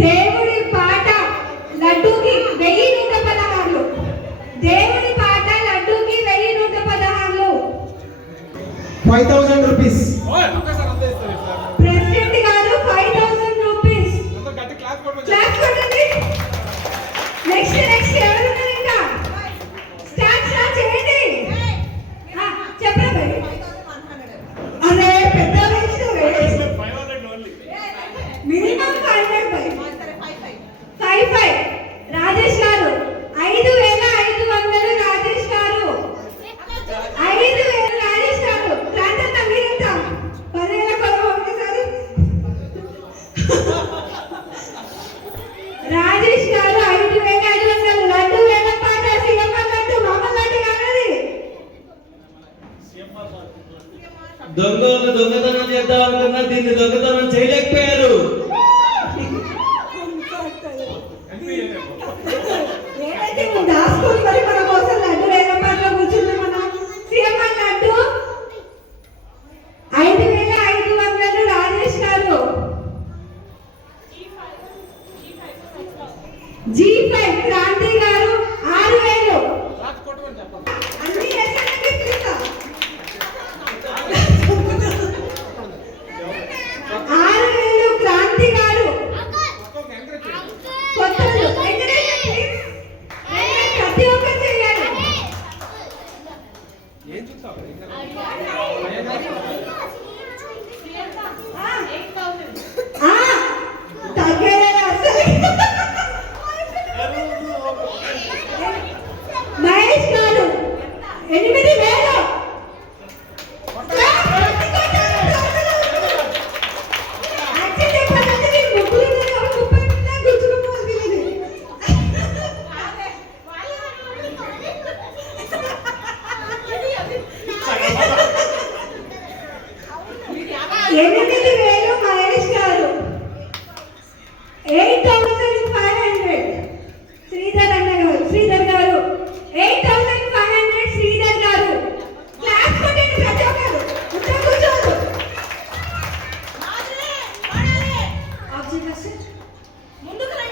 దేవుడి పాట లడ్డూకి 1116. దేవుడి పాట లడ్డూకి 1116. 5000 రూపీస్. ప్రెసిడెంట్ గారు 5000 రూపీస్. క్లాస్ కొట్టండి. నెక్స్ట్ ఎవరున్నారు ఇంకా? స్టార్ట్ చేయండి. చెప్పండి. అరే పెద్ద మినిమం 500. రాజేష్ గారు 5500. రాజేష్ గారు 5000. రాజేష్ గారు ప్రాంతంత మీరెంత? 10,000 కొరకు ఒకసారి. రాజేష్ గారు 5500. లడ్డు వేల పాట సీఎం లడ్డు మామూలు లడ్డు కాదు. దొంగతనం చేద్దాం అనుకున్నా దీన్ని దొంగతనం చేయలేకపోయారు. దాచుకొని మరి మన కోసం లడ్డు వేల పాటలో కూర్చున్నాం. మనం సీఎం లడ్డు 5500. రాజేష్ గారు G5. క్రాంతి గారు 6000. అన్ని ఎస్ఎంకి ఇస్తా. 6000. క్రాంతి గారు కొత్తలు ప్రతి ఒక్కరు చేయాలి. తగ్గలేదు అసలు. మహేష్ గారు 8000. మహేష్ గారు 8500. శ్రీధర్ గారు 8500. శ్రీధర్ గారు క్లాస్ కొట్టండి. ప్రతి ఒక్కరు కూర్చోదు.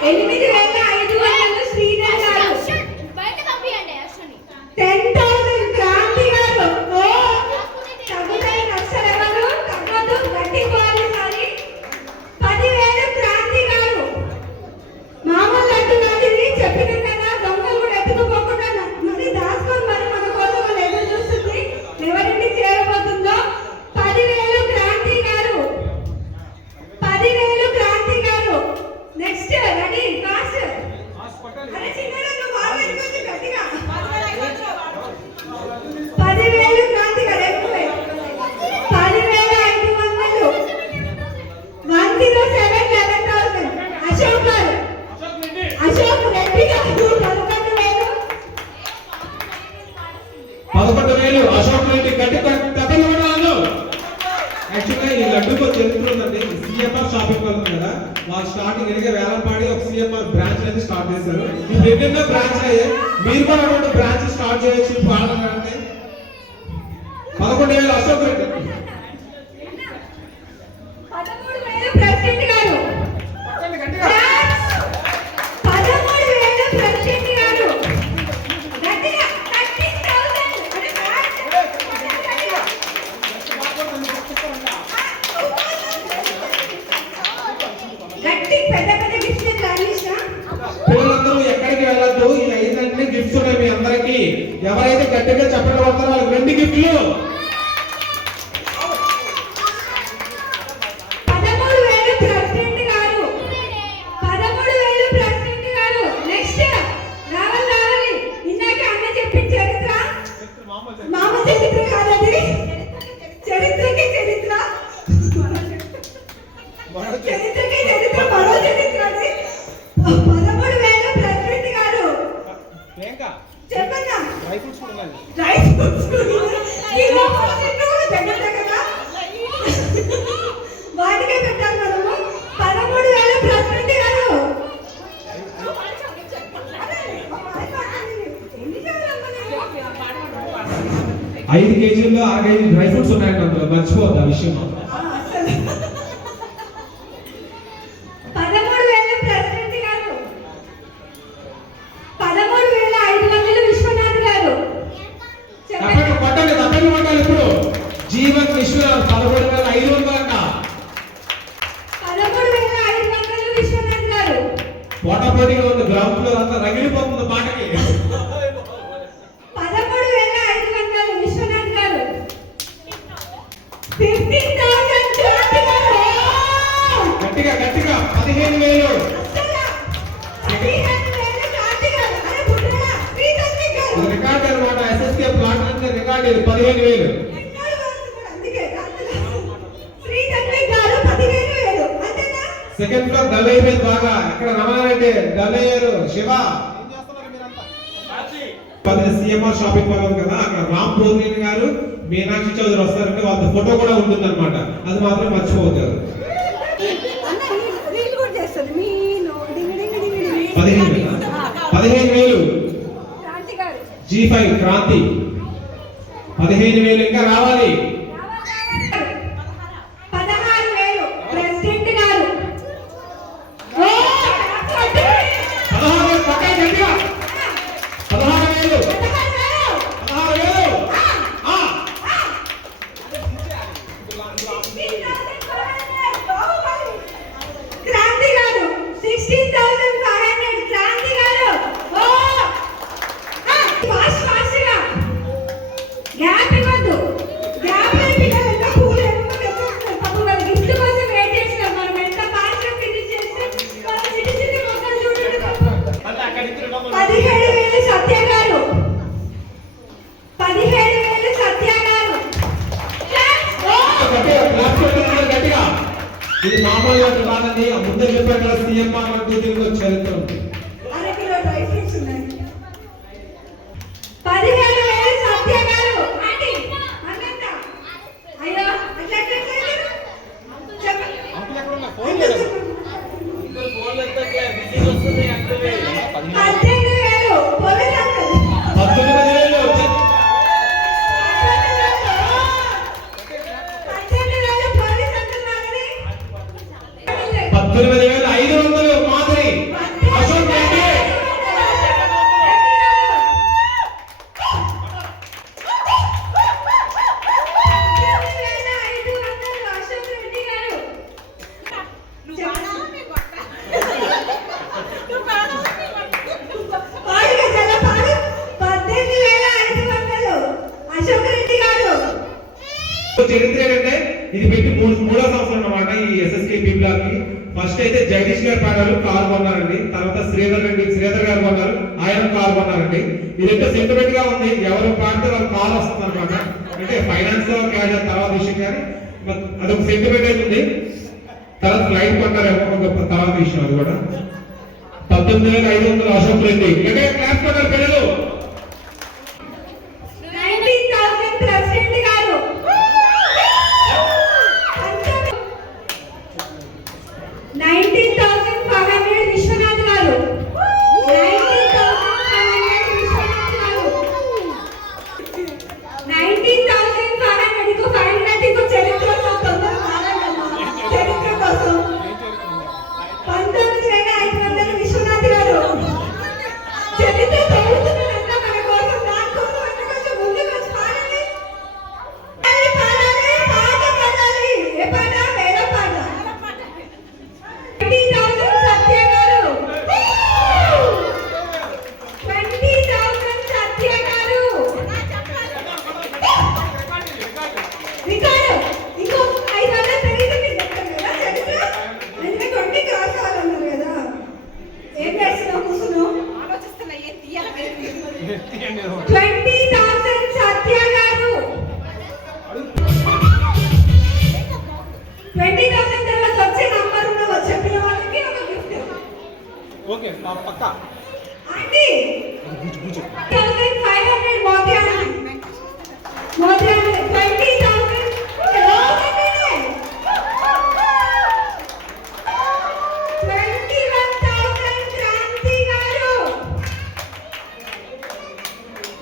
8500. శ్రీధర్ గారు 10,000. క్రాంతి గారు తగ్గుతాయి. అక్షర ఎవరు తగ్గదు. గట్టి పోవాలి. సారి 10,000. క్రాంతి గారు మామూలు లడ్డు నాటిది చెప్పినాం కదా. దొంగలు కూడా ఎత్తుకుపోకుండా మరి దాచుకొని మరి మన కోసం వాళ్ళు ఎదురు చూస్తుంది. ఎవరింటికి చేరబోతుందో. 10,000. క్రాంతి గారు 10,000. క్రాంతి గారు నెక్స్ట్ రెడీ ఫాస్ట్. అరే చిన్నగా నువ్వు బాగా ఎక్కువ గట్టిగా 10,000. క్రాంతి గారు ఎక్కువే 10,500. 107. 11,000. అశోక్ గారు అశోక్ రెడ్డి గారు 11,000. అశోక్ రెడ్డి గట్టి కథలు వినాను. యాక్చువల్గా ఈ లడ్డూకు చరిత్ర ఉందండి. సిఎంఆర్ షాపింగ్ మాల్ ఉంది కదా, వాళ్ళు స్టార్టింగ్ ఎలాగే వేలంపాడి ఒక సిఎంఆర్ బ్రాంచ్ అనేది స్టార్ట్ చేశారు. ఇప్పుడు ఎన్నెన్నో బ్రాంచ్ అయ్యాయి. మీరు కూడా అటువంటి బ్రాంచ్ స్టార్ట్ చేయొచ్చు. పాడాలంటే 11,000. అశోక్ రెడ్డి 13,000. ప్రెసిడెంట్ గారు 13,000. ప్రెసిడెంట్ గారు గట్టిగా 13,000. గట్టి పెద్ద గిఫ్ట్ ప్లాన్ చేసినా. పిల్లలందరూ ఎక్కడికి వెళ్ళొద్దు. ఇలా ఏంటంటే గిఫ్ట్స్ ఉన్నాయి మీ అందరికి. ఎవరైతే గట్టిగా చెప్పండి పడతారో వాళ్ళకి 2 గిఫ్ట్లు. 13,000. ప్రెసిడెంట్ గారు 13,000. ప్రెసిడెంట్ గారు నెక్స్ట్ రావాలి. ఇందాక అన్న చెప్పిన చరిత్ర మామూలు చరిత్ర కాదది. చరిత్రకి చరిత్ర మరో చరిత్ర అది. 13,000. ప్రెసిడెంట్ గారు చెప్పండి. రైస్ ఈ లోపల దగ్గర వాటికే పెట్టాలి మనము. 13,000. ప్రెసిడెంట్ గారు 5 కేజీల్లో 6 కేజీ డ్రై ఫ్రూట్స్ ఉన్నాయండి. అందులో మర్చిపోవద్దు ఆ విషయం. 13,000. పోటాపోటీగా ఉన్న గ్రౌండ్ ఫ్లోర్ అంతా రగిలిపోతుంది పాటకి. 13,500 విశ్వనాథ్ గారు. 15,000 క్రాంతి గారు. గట్టిగా 15,000. అసలు 15,000 క్రాంతి గారు. అరే పుట్టరా, శ్రీధర్ని గారు. ఇది రికార్డ్ అన్నమాట. SSK ప్లాట్ అంటే రికార్డ్ ఇది 15,000. శ్రీధర్ని గారు 15,000. అంతేనా? సెకండ్ ఫ్లోర్ డల్ అయిపోయింది బాగా. ఇక్కడ రమణారెడ్డి డల్ అయ్యారు. శివ CMR షాపింగ్ మాల్ ఉంది కదా, అక్కడ రామ్ పోతినేని గారు, మీనాక్షి చౌదరి వస్తారంటే వాళ్ళ ఫోటో కూడా ఉంటుంది అనమాట. అది మాత్రం మర్చిపోతారు. 15,000. క్రాంతి గారు. G5 క్రాంతి 15,000 ఇంకా రావాలి. 16,000 ప్రెసిడెంట్ గారు. ఓ 16,000 పక్కా గట్టిగా. 16,000. 16,000. ఆ. క్రాంతి గారు 16,500 క్రాంతి గారు. ఓ ఫాస్ట్ ఫాస్ట్ గా గ్యాప్ ఇవ్వద్దు. గ్యాప్ పిల్లలంతా పూలు ఎత్తుకొని పాపం వాళ్ళు గిఫ్ట్ కోసం వెయిట్ చేస్తున్నారు. మనం ఎంత ఫాస్ట్ గా ఫినిష్ చేస్తే వాళ్ళ చిన్న చిన్న మొక్కలు చూడండి పాపం. 17,000 సత్య గారు. 17,000 సత్య గారు. ఓ గట్టిగా క్లాప్ కొట్టండి గట్టిగా. ఇది మామూలుగా కాదండి. ముందే చెప్పాను కదా, CMR అంటూ దీనికి ఒక చరిత్ర ఉంది. అరకిలో డ్రై ఫ్రూట్స్ ఉన్నాయి. 17,000 సత్య గారు. ఆంటీ అన్నంత. అయ్యో అట్లా అట్లా అట్లా చెప్పండి. ఫోన్లు ఎత్తట్లే, బిజీగా వస్తుంది uncle. 18,000 police uncle. 19,000. 18,000 police uncle నాగని. 19,500 మాదిరి అశోక్ రెడ్డి. 18,500 అశోక్ రెడ్డి గారు. పాడుగా జల పాడు. 18,500 అశోక్ రెడ్డి గారు. చరిత్ర ఏంటంటే ఇది పెట్టి మూడో సంవత్సరం అన్నమాట ఈ SSK బ్లాక్ కి. ఫస్ట్ అయితే జగదీష్ గారు పాడారు, కారు కొన్నారండి. తర్వాత శ్రీధర్ గారు కొన్నారు, ఆయన కారు కొన్నారండి. ఇదంతా సెంటిమెంట్ గా ఉంది. ఎవరు పాడితే వాళ్ళు కారు వస్తుంది అనమాట. అంటే ఫైనాన్స్ లో క్యాష్ తర్వాత విషయం, కానీ అదొక సెంటిమెంట్ అయితే ఉంది. తర్వాత ఫ్లైట్ కొన్నారేమో ఒక తర్వాత విషయం అది కూడా. 19,500 అశోక్ రెడ్డి. క్లాస్ కొన్నారు పిల్లలు. 19,000 ప్రెసిడెంట్ గారు. 19,500 విశ్వనాథ్ గారు. 19,500 విశ్వనాథ్ గారు. 19,500 ఇంకో 500 ఇంకో చరిత్ర కోసం తొందరగా మాట్లాడమ్మా. చరిత్ర కోసం 19,500 విశ్వనాథ్ గారు. చరిత్ర చదువుతున్నంత మన కోసం, దాని కోసం అంటే కొంచెం ముందుకు వచ్చి పాడండి. పాడాలి, పాట పాడాలి. ఏ పాట? వేద పాట. 20,000 సత్య గారు. 20,000 సత్య గారు. రికార్డు ఇంకో 500 పెరిగితే మీకు చెప్తాను కదా చరిత్ర. అందుకే 20 క్రాస్ అవ్వాలన్నారు కదా. ఏం చేస్తున్నావు కూర్చున్నావు? 20,000 సత్య గారు. 20,000 తర్వాత వచ్చే నంబర్ ఉన్న చెప్పిన వాళ్ళకి ఒక గిఫ్ట్. ఓకే పక్కా. Aunty 1,500 Moti aunty. Moti aunty 20,000. లోకనే 21,000 క్రాంతి గారు.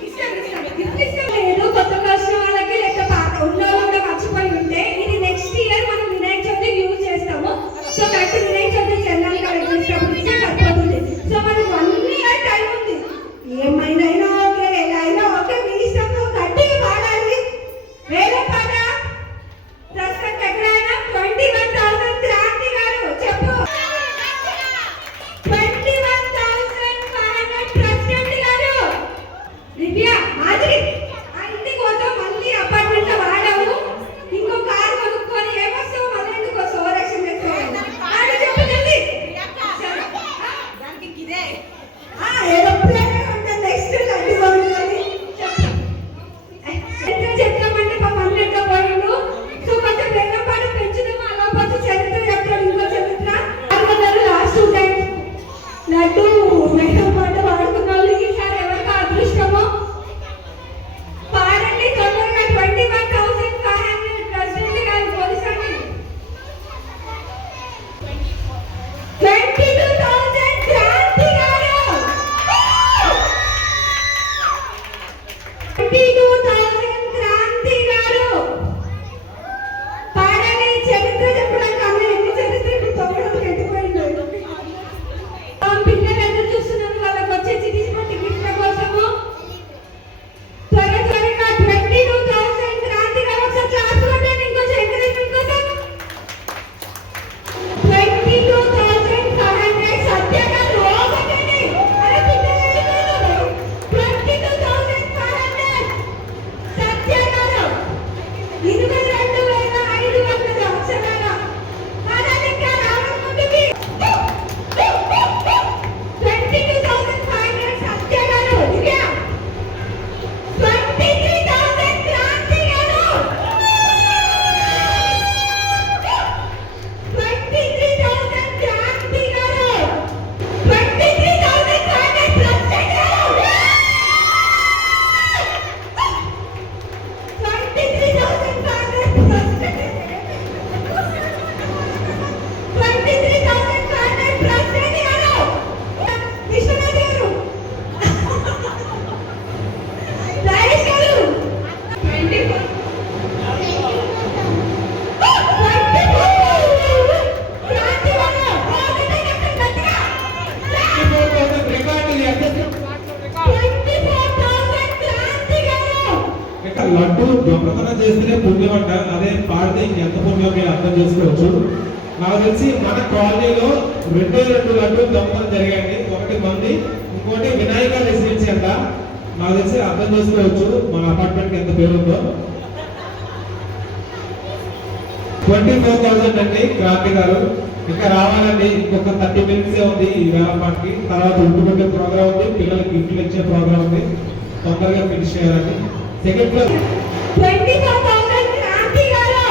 ఇష్టం గిఫ్ట్ ఇష్టం లేదు. కొత్తగా వచ్చిన వాళ్ళకి లేక పాత ఉన్న వాళ్ళు కూడా మర్చిపోయి ఉంటే ఇది నెక్స్ట్ ఇయర్ మనం వినాయక చవితికి యూజ్ చేస్తాము. సో కరెక్ట్ వినాయక చవితి చెన్నాలి కరెక్ట్ చేసినప్పుడు ఇస్తే సరిపోతుంది. సో మనకు 1 ఇయర్ టైం ఉంది. ఏమైనా ఓకే, ఎలా అయినా ఓకే, మీ ఇష్టంతో గట్టిగా పాడాలి. లడ్డు దొంగతనం చేస్తేనే పుణ్యం అంట, అదే పాడితే ఇంకెంత పుణ్యం మీరు అర్థం చేసుకోవచ్చు. నాకు తెలిసి మన కాలనీలో 2 లడ్డు దొంగతనం జరిగాయండి. ఒకటి మంది, ఇంకోటి వినాయక రెసిడెన్సీ అంట. నాకు తెలిసి అర్థం చేసుకోవచ్చు మన అపార్ట్మెంట్ ఎంత పేరు ఉందో. 24,000 అండి క్రాంతి గారు. ఇంకా రావాలండి, ఇంకొక 30 మినిట్సే ఉంది ఈ వేలపాటికి. తర్వాత ఉంటుకుంటే ప్రోగ్రామ్ ఉంది, పిల్లలకి గిఫ్ట్లు ఇచ్చే ప్రోగ్రామ్ ఉంది. తొందరగా ఫినిష్ చేయాలండి. సెకండ్ ఫ్లోర్ 24,000 క్రాంతి గారు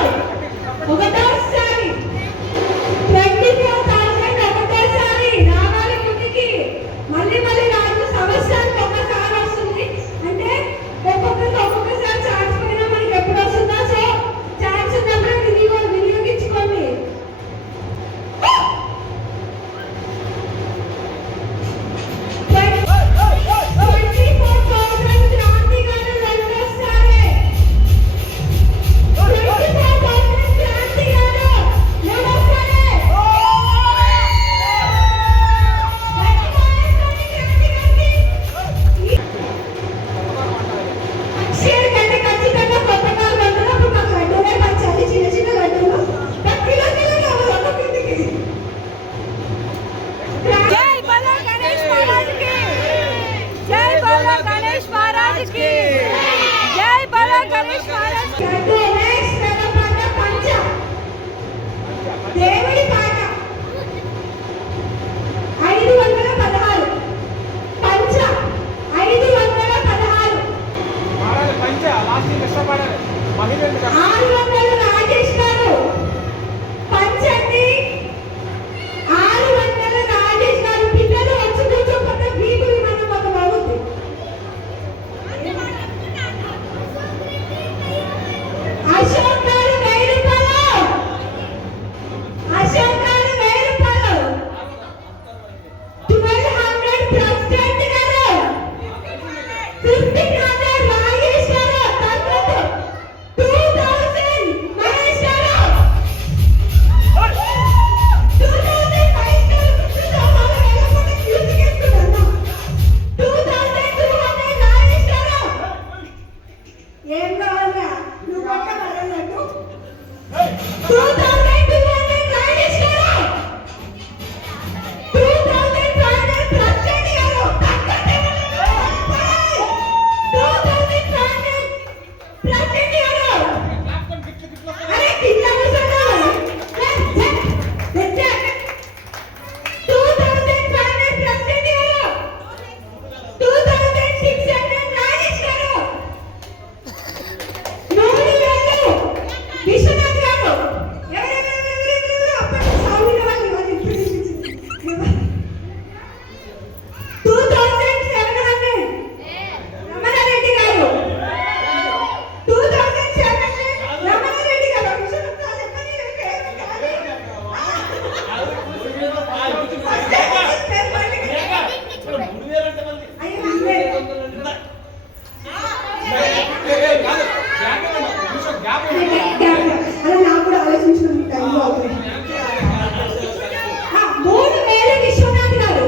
ఒకటోసారి 24,000 ఒకటోసారి రావాలి ముందుకి. మళ్ళీ రాదు, సంవత్సరానికి ఒక్కసారి వస్తుంది. అంటే ఒక్కొక్కసారి ఛాన్స్ పోయినా మనకి ఎప్పుడు వస్తుందో. సో ఛాన్స్ ఉన్నప్పుడు వినియోగించుకోండి. దేవుడి పాట 516 పంచ 516 600 రాజేష్ గారు పంచండి 600 రాజేష్ గారు. పిల్లలు వచ్చి కూర్చోకపోతే వీపు విమానం ఒక బాగుంది. అశోక్ గారు 1000 రూపాయలు. అశోక్ గారు 1000 రూపాయలు. 1200 ప్రెసిడెంట్ గారు. 1500 రాజేష్ గారు. 2000 మహేష్ గారు. 2000 మహేష్ గారు. 2200 రాజేష్ గారు. ఏం కావాలా నువ్వు పక్క వదలట్టు. 2200 రాజేష్ గారు. 2500 ప్రెసిడెంట్ గారు. 2500 ప్రెసిడెంట్ గారు. అరే కింద కూర్చోండి. 2500 ప్రెసిడెంట్ గారు. 2600 రాజేష్ గారు. 3000 విశ్వనాథ్ గారు. ఎవరెవరెవరెవరెవరు అప్పటి సాగుల వాళ్ళు వాళ్ళు ఇప్పుడు 2700 రమణారెడ్డి గారు. 2700 రమణారెడ్డి గారు. విశ్వనాథ్ గారు చెప్పండి. అలా నాకు కూడా ఆలోచించుకుని టైంలో అవుతుంది. 3000 విశ్వనాథ్ గారు.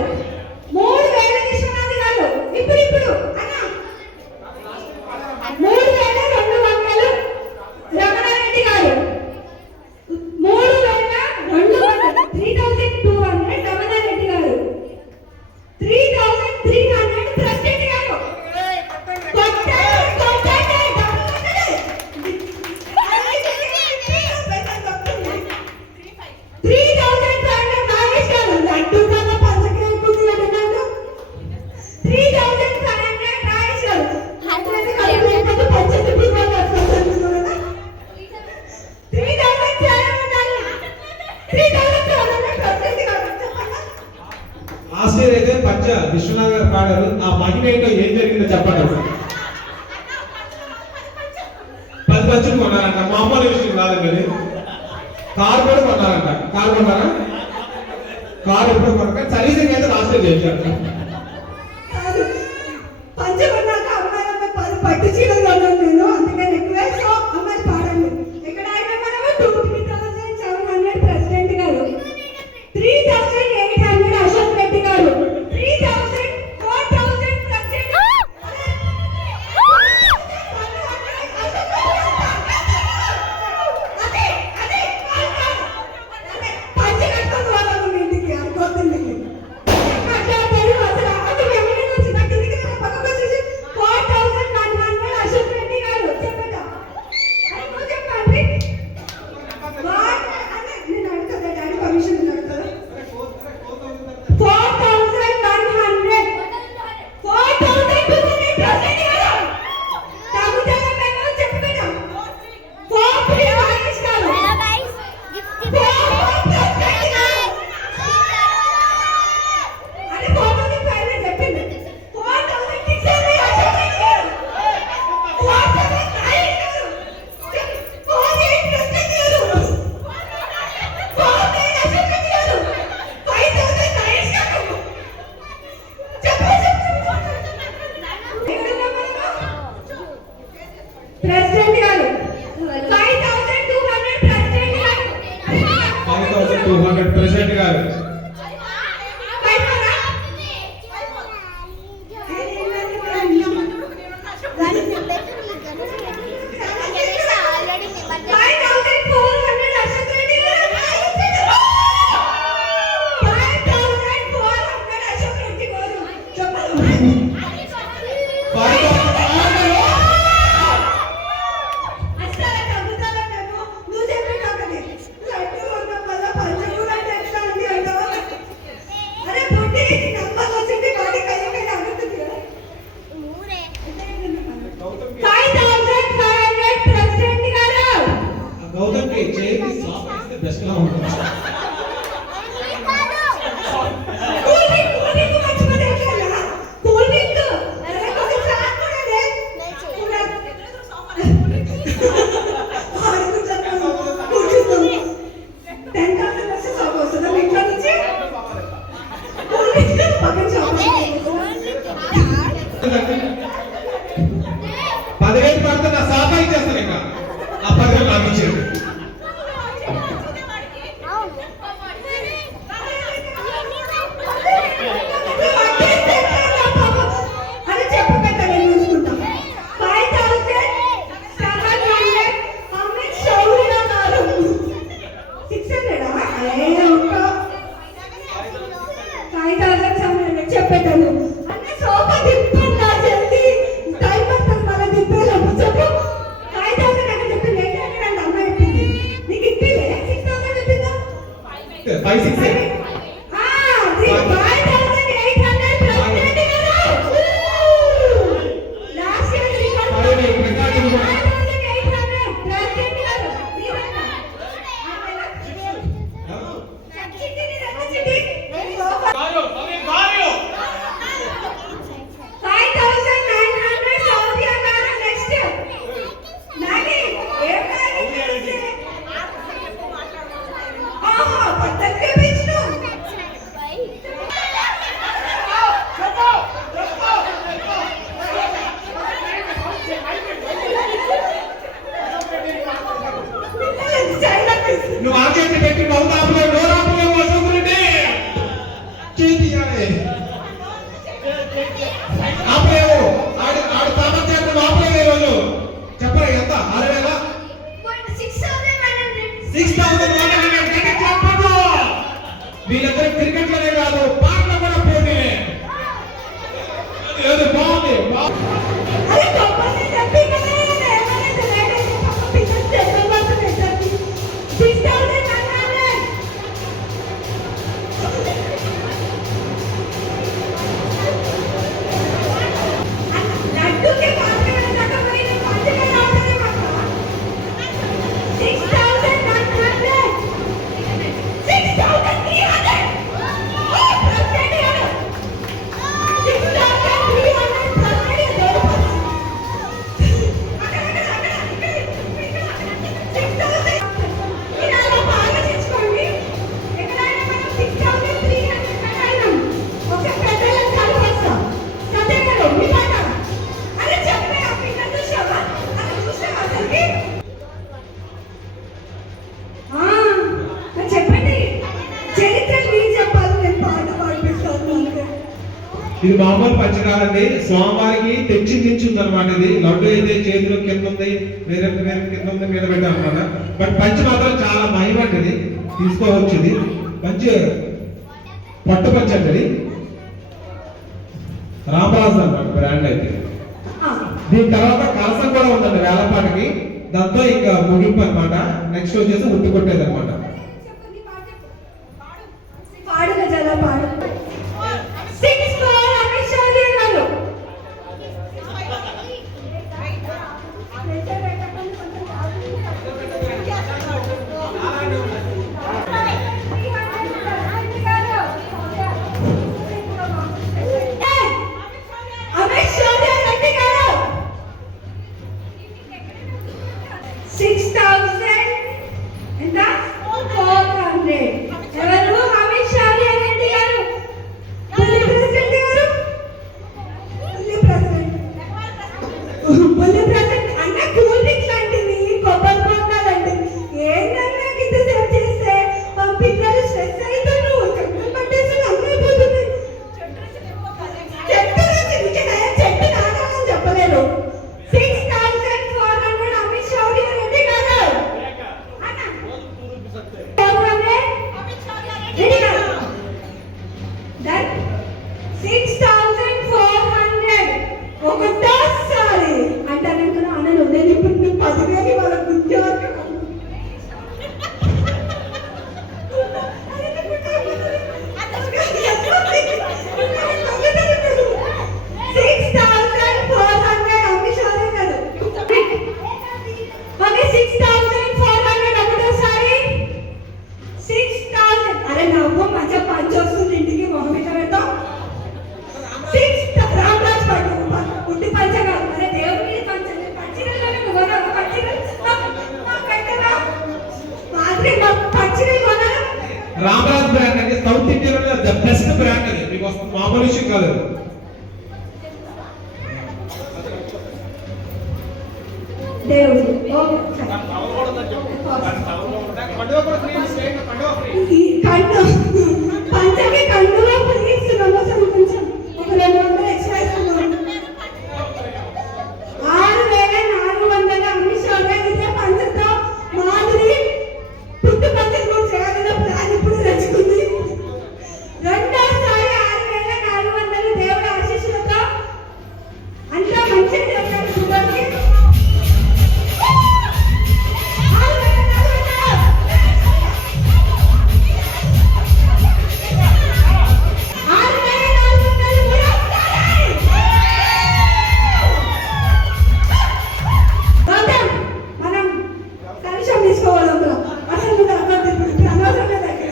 3000 విశ్వనాథ్ గారు. ఇప్పుడు అన్నా 3200 రమణారెడ్డి గారు. 3200 3200 రమణారెడ్డి గారు. 3300 ప్రెసిడెంట్ గారు. కొట్టండి. 3500 నాగేష్ గారు. లడ్డు కన్నా పంచకే ఎక్కువ తినడంలో 3500 నాగేష్ గారు. అంటే కలిపి పంచకి పిల్లలు వస్తారు కదా. 3700 ప్రెసిడెంట్ గారు. చెప్పండి. లాస్ట్ ఇయర్ అయితే పంచ విశ్వనాథ్ గారు పాడారు. ఆ మహిమ ఏంటో ఏం జరిగిందో చెప్పండి. 10 పంచులు కొన్నారంట. మామూలు విషయం కాదండి. కారు కూడా కొన్నారంట. కారు కొన్నారా? కారు ఎప్పుడు కొన్నాక సర్వీసింగ్ అయితే లాస్ట్ ఇయర్ చేశారు. కాదు. పంచమన్నాక అమ్మాయి 10 పట్టు చీరలు కొన్నాను నేను. అందుకని ఎక్కువే. సో అమ్మాయి పాడండి. ఇక్కడ ఆయన మనము 2700 ప్రెసిడెంట్ గారు. 3800 అశోక్ రెడ్డి గారు. 4000 ప్రెసిడెంట్. పక్కన షాప్ 10,000 పడితే నా సాఫా ఇచ్చేస్తాను ఇంకా ఆ 10,000 నాకు ఇచ్చేది. అది చెప్పు పెద్ద నేను చూసుకుంటా 5,700 అమిత్ షౌర్య గారు 600 అరే ఒక్క 5,700 చెప్పేటాను అన్న సోఫా తిప్పన్నా జల్దీ టైం పడుతుంది మళ్ళీ తిప్పేలోపు చెప్పు 5,000 అక్కడ చెప్పి 800 అంటే అమ్మ చెప్పింది నీకు ఇప్పిలే 6,000 చెప్పిందా 5,600 నువ్వు ఆ చేతి పెట్టి నవ్వుతాపులే నోరాపులే వసూకులండి చేతి ఆపలేవు ఆడి సామర్థ్యాన్ని ఆపలేవు ఈరోజు చెప్పరా ఎంత 6,000 6,100 చెప్పదు వీళ్ళందరూ క్రికెట్ లోనే కాదు పాటలు కూడా పోటీలే ఏదో బాగుంది ఇది మామూలు పంచకాలండి స్వామివారికి తెచ్చి దించుంది అనమాట. ఇది లడ్డు అయితే చేతిలో కింద ఉంది, వేరే కింద ఉంది, మీద పెట్టాం అనమాట. బట్ పంచి మాత్రం చాలా మహిమంటిది, తీసుకోవచ్చు. ఇది మంచి పట్టు పంచి అండి, రామరాజు అనమాట బ్రాండ్ అయితే. దీని తర్వాత కలసం కూడా ఉందండి వేలపాటికి, దాంతో ఇంకా ముగింపు అనమాట. నెక్స్ట్ వచ్చేసి ఉట్టి కొట్టేది అనమాట. మామూలు విషయం కాదు. దేవుడు ఈ కండు పంచకి కండులో పులిస్తున్నాం అసలు కొంచెం ఒక 200 ఎక్స్ట్రా ఇస్తున్నాం. 6,400 అంశాలు ఇదే పంచతో మాదిరి పుట్టు పంచకి కూడా చేయాలని ప్లాన్ ఇప్పుడు తెచ్చుకుంది. రెండోసారి 6,400 దేవుడి ఆశీస్సులతో అంతా మంచిగా చేస్తారు చూడండి. మనం కలుషం తీసుకోవాలి అందులో. అసలు నువ్వు అర్థం ఇప్పుడు అనవసరంగా దగ్గర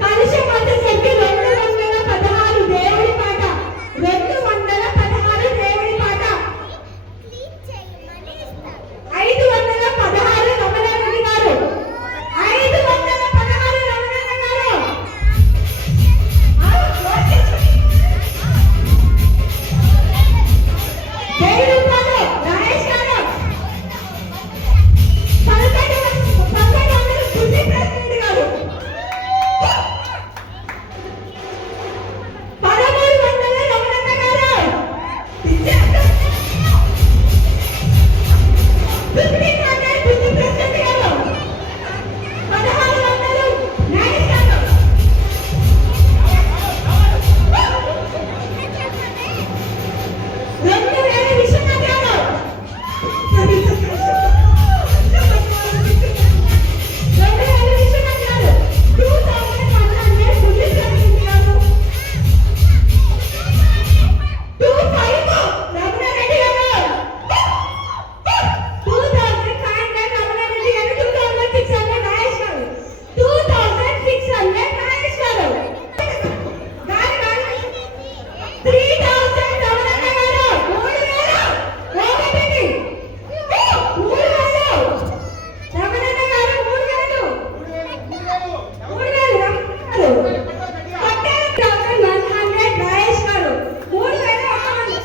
కలుషం అంటే చెప్పి 216 దేవుడి పాట, 216 దేవుడి పాట, 516 రమణారెడ్డి గారు, 516 రమణారెడ్డి గారు. 1000 రూపాయలు రాజేష్ గారు. 1100 సుధీ ప్రెసిడెంట్ గారు. 1300 రమణన్న గారు. 1500 సుధీ ప్రెసిడెంట్ గారు. 1600 నాయక్ గారు. 2000 విశ్వనాథ్ గారు. 2000 విశ్వనాథ్ గారు. 2100 సుధీ ప్రెసిడెంట్ గారు. 25 రమణారెడ్డి గారు. 2500 రమణారెడ్డి గారు. 2600 నాగేష్ గారు. 2600 నాగేష్ గారు. గారి 3000 రమణన్న గారు. 3000 ఒకటికి 3000 రమణన్న గారు. 3000 3100 నాగేష్ గారు. 3200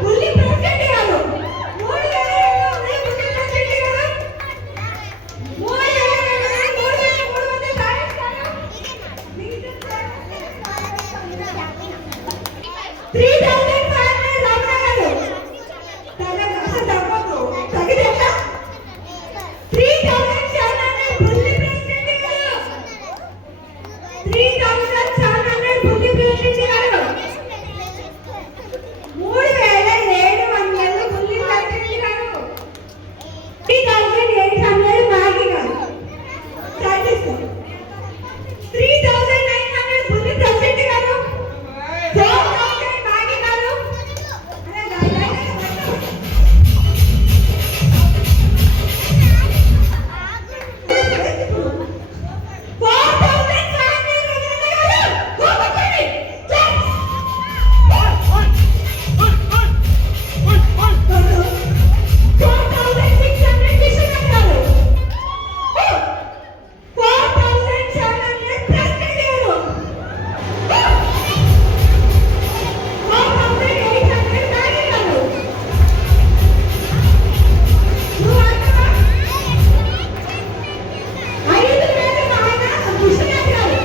బుల్లి ప్రెసిడెంట్ గారు. 3200 బుల్లి ప్రెసిడెంట్ గారు. 3300 నాగేష్ గారు. 3500 రమణ గారు. తగిదెంత 3700 బుల్లి ప్రెసిడెంట్ గారు. 3700 బుల్లి ప్రెసిడెంట్ గారు. 3700 బుల్లి ప్రెసిడెంట్ గారు. 3800 మ్యాగీ గారు. 3900 బుల్లి ప్రెసిడెంట్ గారు. 4000 మ్యాగీ గారు. 4600 విశ్వనాథ్ గారు. 4700 ప్రెసిడెంట్ గారు. 4800 మ్యాగీ గారు. నువ్వు అంటావా? 5000 ఆయన విశ్వనాథ్ గారు.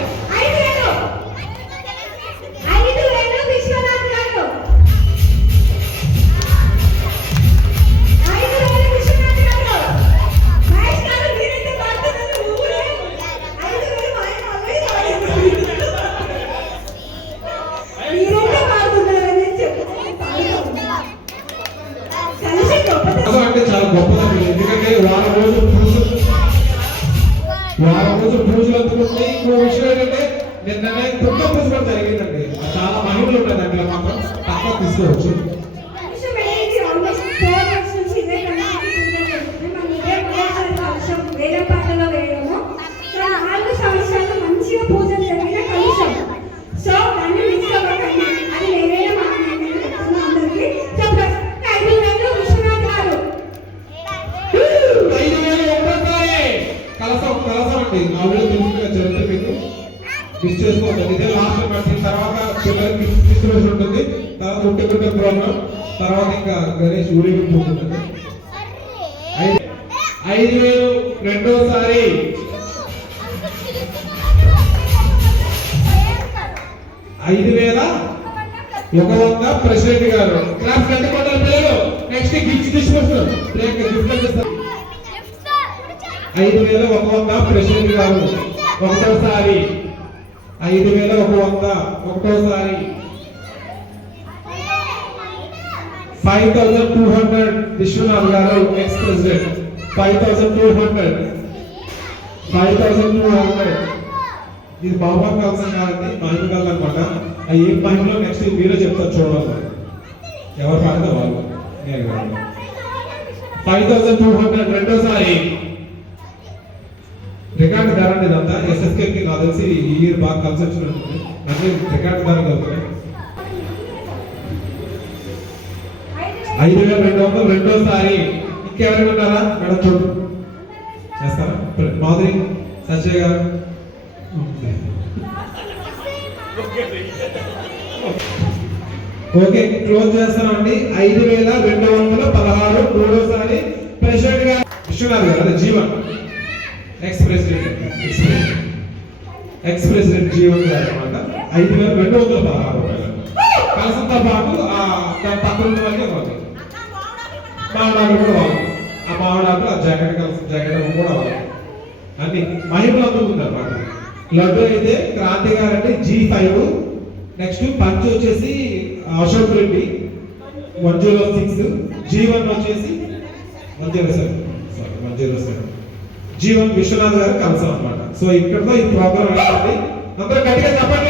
5000 విశ్వనాథ్ గారు. 5000 విశ్వనాథ్ గారు. మహేష్ గారు మీరైతే మాట్లాడుతున్నారు. ఊరే 5000 ఆయన ఆల్రెడీ మీరైతే మాట్లాడుతున్నారని చెప్తాను. కలిసి గొప్పది. అంటే చాలా గొప్పదండి. ఎందుకంటే వారం రోజులు పూజలు అందుకుంటే ఇంకో విషయం ఏంటంటే నిన్ననే కుంభ పూజ కూడా జరిగిందండి. చాలా మహిళలు ఉన్నాయి దాంట్లో మాత్రం తప్ప తీసుకోవచ్చు. కలుషం అనేది ఆల్మోస్ట్ 4 ఇయర్స్ నుంచి ఇదే కంటిన్యూ మనం ఇదే మొదటిసారి కలుషం వేరే పాటలో వేయడము. సో 4 సంవత్సరాలు మంచిగా పూజలు జరిగిన కలుషం. సో దాన్ని మిస్ అవ్వకండి. అది నేనే చెప్తున్నా అందరికీ. సో ప్రస్తుతం 5000 విశ్వనాథ్ గారు. 5000 ఒక్కసారి చేసుకోండి, ఆల్రెడీ తెలిసిన చరిత్ర మీకు మిస్ చేసుకోవద్దు. ఇదే లాస్ట్ మంత్, తర్వాత పిల్లలకి డిస్ట్రిబ్యూషన్ ఉంటుంది, తర్వాత ఉంటే ప్రోగ్రామ్, తర్వాత ఇంకా గణేష్ ఊరేగింపు ఉంటుంది. 5,000 రెండోసారి 5,100 ప్రెసిడెంట్ గారు. క్లాస్ కట్టుకోవడం పిల్లలు. నెక్స్ట్ గిఫ్ట్ డిస్ట్రిబ్యూషన్ 5,100 ప్రెసిడెంట్ గారు ఒకటోసారి. 5,100 ఒకటోసారి. 5,200 విశ్వనాథ్ గారు ఎక్స్ ప్రెసిడెంట్. 5,200 ఇది బాబా కల్సం కాదండి, మహిమ కల్ అనమాట. ఏ మహిమలో నెక్స్ట్ మీరే చెప్తారు, చూడాలి ఎవరు పాడితే వాళ్ళు. 5,200 రెండోసారి. రికార్డు ధర అండి ఇదంతా. ఎస్ఎస్కేకి నాకు తెలిసి ఈ ఇయర్ బాగా కలిసి వచ్చినట్టుంది, అంటే రికార్డు ధర కలుగుతున్నాయి. 5,200 రెండోసారి. ఇంకెవరైనా ఉన్నారా మేడం? చూడు చేస్తారా? మాధురి, సంజయ్ గారు. ఓకే, క్లోజ్ చేస్తామండి. 5,216 మూడోసారి ప్రెసిడెంట్ గారు విశ్వనాథ్ గారు, అదే జీవన్ ఎక్స్ ప్రెసిడెంట్ జీవన్ గారు అనమాట. 5,216 రూపాయలు. కలసంతో పాటు దాని పక్కన ఉన్న వాళ్ళకి వాళ్ళు మామిడాకులు కూడా వాళ్ళు, ఆ మామిడాకులు ఆ జాకెట్ జాకెట్ కూడా వాళ్ళు అన్ని మహిళలు అందుకుంటారు అన్నమాట. లడ్డు అయితే క్రాంతి గారు అంటే G5. నెక్స్ట్ పంచ్ వచ్చేసి అశోక్ రెడ్డి 106. G1 వచ్చేసి 107 జీవన్ విశ్వనాథ్ గారు కలిసాం అన్నమాట. సో ఇక్కడతో ఈ ప్రోగ్రామ్ అయిపోయింది. అందరూ గట్టిగా చెప్పండి.